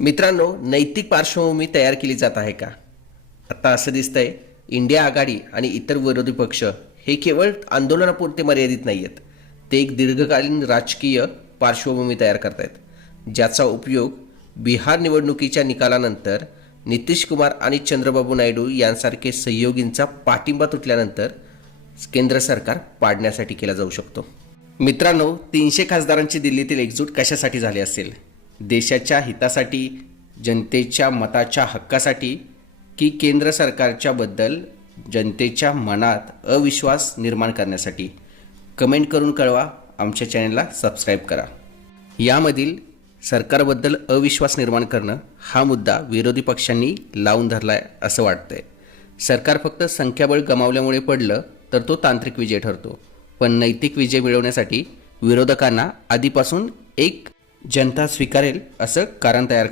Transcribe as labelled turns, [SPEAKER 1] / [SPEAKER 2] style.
[SPEAKER 1] मित्रांनो नैतिक पार्श्वभूमी तयार केली जात आहे का? आता असं दिसतंय इंडिया आघाडी आणि इतर विरोधी पक्ष हे केवळ आंदोलनापुरते मर्यादित नाही आहेत ते एक दीर्घकालीन राजकीय पार्श्वभूमी तयार करतायत ज्याचा उपयोग बिहार निवडणुकीच्या निकालानंतर नितीश कुमार आणि चंद्रबाबू नायडू यांसारखे सहयोगींचा पाठिंबा तुटल्यानंतर केंद्र सरकार पाडण्यासाठी केला जाऊ शकतो. मित्रांनो तीनशे खासदारांची दिल्लीतील एकजूट कशासाठी झाली असेल? देशाच्या हितासाठी जनतेच्या मताच्या हक्कासाठी की केंद्र सरकारच्याबद्दल जनतेच्या मनात अविश्वास निर्माण करण्यासाठी. कमेंट करून कळवा आमच्या चॅनलला सबस्क्राईब करा. यामधील सरकारबद्दल अविश्वास निर्माण करणं हा मुद्दा विरोधी पक्षांनी लावून धरला आहे असं वाटतंय. सरकार फक्त संख्याबळ गमावल्यामुळे पडलं तर तो तांत्रिक विजय ठरतो. पण नैतिक विजय मिळवण्यासाठी विरोधकांना आधीपासून एक जनता स्वीकारेल असं कारण तयार